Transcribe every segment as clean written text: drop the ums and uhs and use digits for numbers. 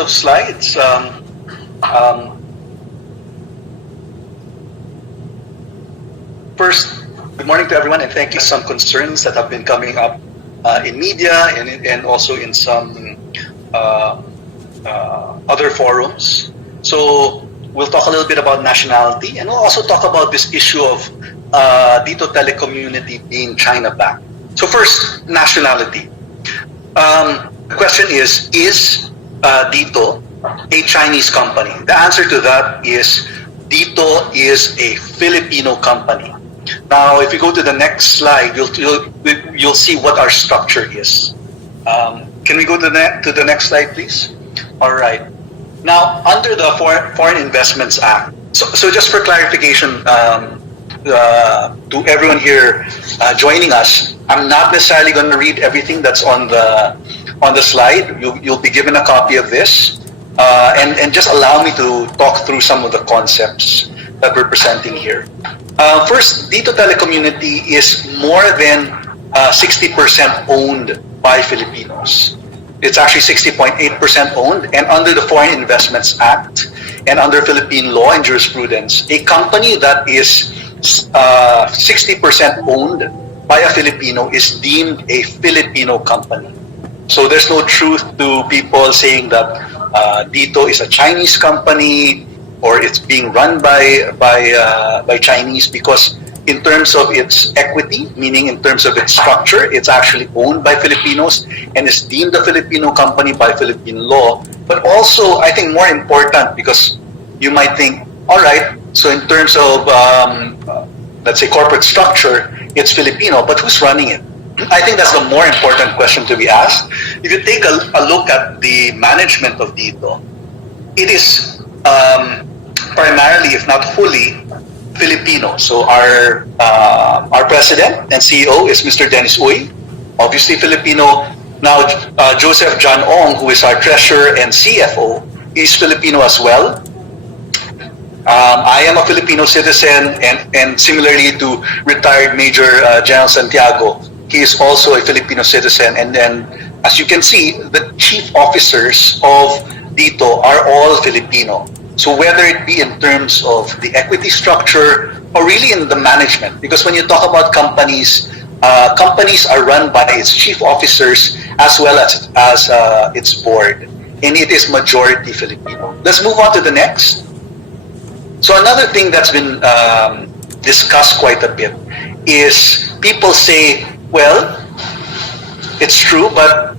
of slides. First, good morning to everyone, and thank you. Some concerns that have been coming up in media and also in some other forums. So we'll talk a little bit about nationality, and we'll also talk about this issue of DiTO Telecommunity being China-backed. So first, nationality. The question is DiTO a Chinese company? The answer to that is DiTO is a Filipino company. Now, if you go to the next slide, you'll see what our structure is. Can we go to the next slide, please? All right. Now, under the Foreign Investments Act, so just for clarification to everyone here joining us, I'm not necessarily going to read everything that's on the slide. You'll be given a copy of this, and just allow me to talk through some of the concepts that we're presenting here. First, DiTO Telecommunity is more than 60% owned by Filipinos. It's actually 60.8% owned, and under the Foreign Investments Act and under Philippine law and jurisprudence, a company that is 60% owned by a Filipino is deemed a Filipino company. So there's no truth to people saying that DiTO is a Chinese company or it's being run by Chinese, because in terms of its equity, meaning in terms of its structure, it's actually owned by Filipinos and is deemed a Filipino company by Philippine law. But also, I think more important, because you might think, all right, so in terms of, let's say, corporate structure, it's Filipino, but who's running it? I think that's the more important question to be asked. If you take a look at the management of DiTO, it is primarily, if not fully, Filipino. So our president and CEO is Mr. Dennis Uy, obviously Filipino. Now Joseph John Ong, who is our treasurer and CFO, is Filipino as well. I am a Filipino citizen, and similarly to retired Major General Santiago, he is also a Filipino citizen. And then, as you can see, the chief officers of DiTO are all Filipino. So whether it be in terms of the equity structure or really in the management, because when you talk about companies, companies are run by its chief officers as well as its board, and it is majority Filipino. Let's move on to the next. So another thing that's been discussed quite a bit is people say, well, it's true, but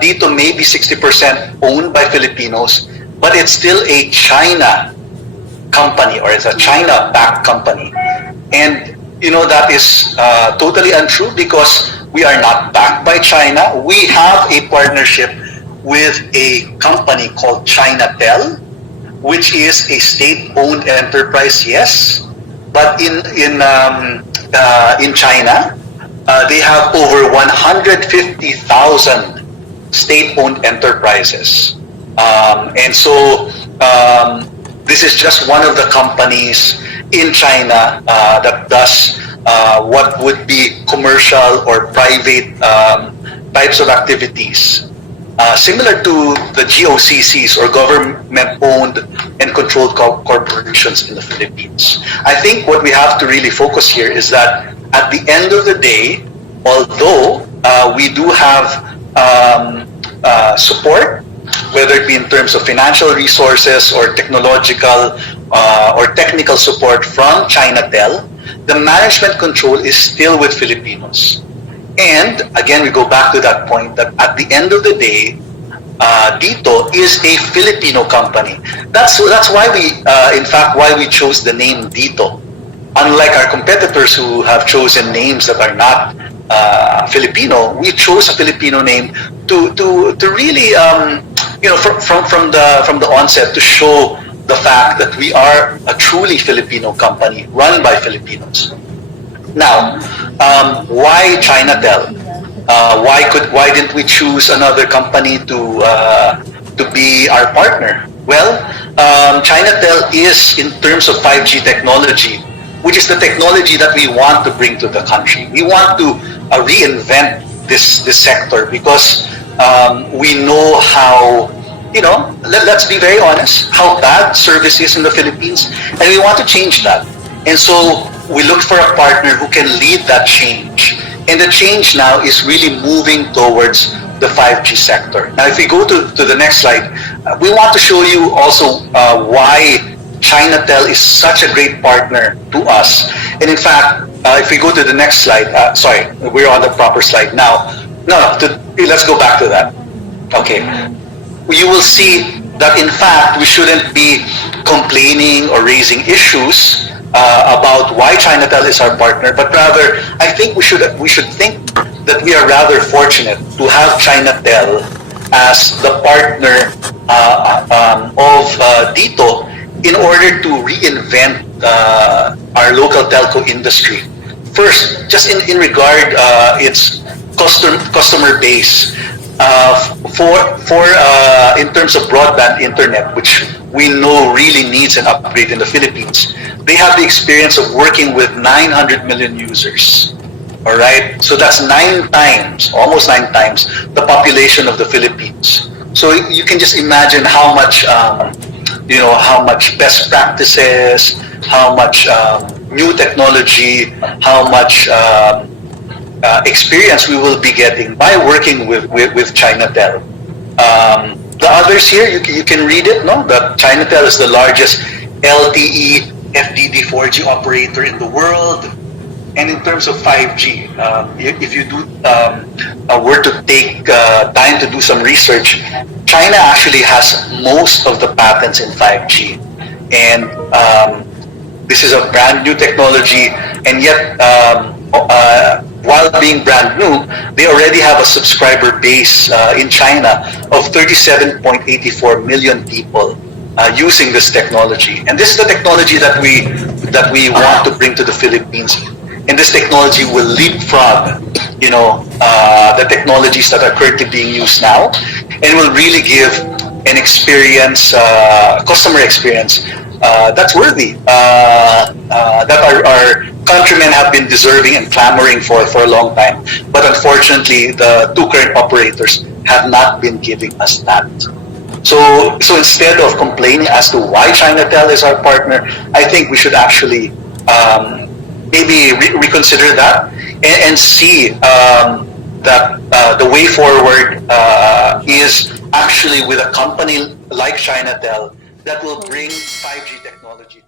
DiTO may be 60% owned by Filipinos, but it's still a China company, or it's a China-backed company. And, you know, that is totally untrue, because we are not backed by China. We have a partnership with a company called Chinatel, which is a state-owned enterprise, yes. But in China, they have over 150,000 state-owned enterprises. And so this is just one of the companies in China that does what would be commercial or private types of activities, similar to the GOCCs, or government-owned and controlled corporations in the Philippines. I think what we have to really focus here is that at the end of the day, although we do have support, whether it be in terms of financial resources or technological or technical support from Chinatel, the management control is still with Filipinos. And again, we go back to that point that at the end of the day, DiTO is a Filipino company. That's why we, in fact, why we chose the name DiTO. Unlike our competitors who have chosen names that are not Filipino, we chose a Filipino name to really, you know, from the onset, to show the fact that we are a truly Filipino company run by Filipinos. Now, why Chinatel? Why didn't we choose another company to be our partner? Well, Chinatel is, in terms of 5G technology, which is the technology that we want to bring to the country. We want to reinvent this sector, because we know how let's be very honest, how bad service is in the Philippines, and we want to change that. And so we look for a partner who can lead that change. And the change now is really moving towards the 5G sector. Now, if we go to the next slide, we want to show you also why Chinatel is such a great partner to us. And in fact, if we go to the next slide, sorry, we're on the proper slide now. Let's go back to that. Okay. You will see that in fact, we shouldn't be complaining or raising issues about why Chinatel is our partner, but rather, I think we should think that we are rather fortunate to have Chinatel as the partner of DiTO in order to reinvent our local telco industry. First, just in regard its customer base, in terms of broadband internet, which we know really needs an upgrade in the Philippines, they have the experience of working with 900 million users. All right, so that's almost nine times the population of the Philippines. So you can just imagine how much, how much best practices, how much new technology, how much experience we will be getting by working with Chinatel. The others here, you can read it, no? That Chinatel is the largest LTE FDD 4G operator in the world. And in terms of 5G, if you were to take time to do some research, China actually has most of the patents in 5G. And this is a brand new technology, and yet while being brand new, they already have a subscriber base in China of 37.84 million people using this technology. And this is the technology that we want to bring to the Philippines. And this technology will leapfrog, the technologies that are currently being used now, and will really give an experience, customer experience that's worthy, that our countrymen have been deserving and clamoring for a long time. But unfortunately, the two current operators have not been giving us that. So instead of complaining as to why Chinatel is our partner, I think we should actually maybe reconsider that and see that the way forward is actually with a company like Chinatel that will bring 5G technology